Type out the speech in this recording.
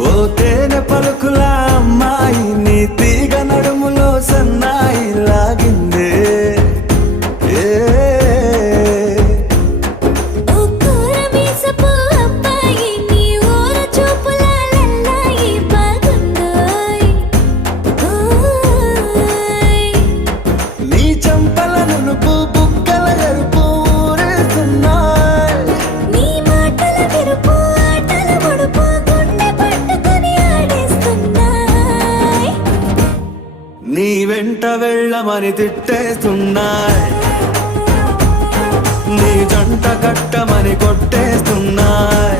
ఓ తేనె పలుకుల అమ్మాయి నీ తీగ నడుములో సన్నాయి లాగిందే నీ వెంట వెళ్ళమని తిట్టేస్తున్నాయి నీ జంట కట్టమని కొట్టేస్తున్నాయి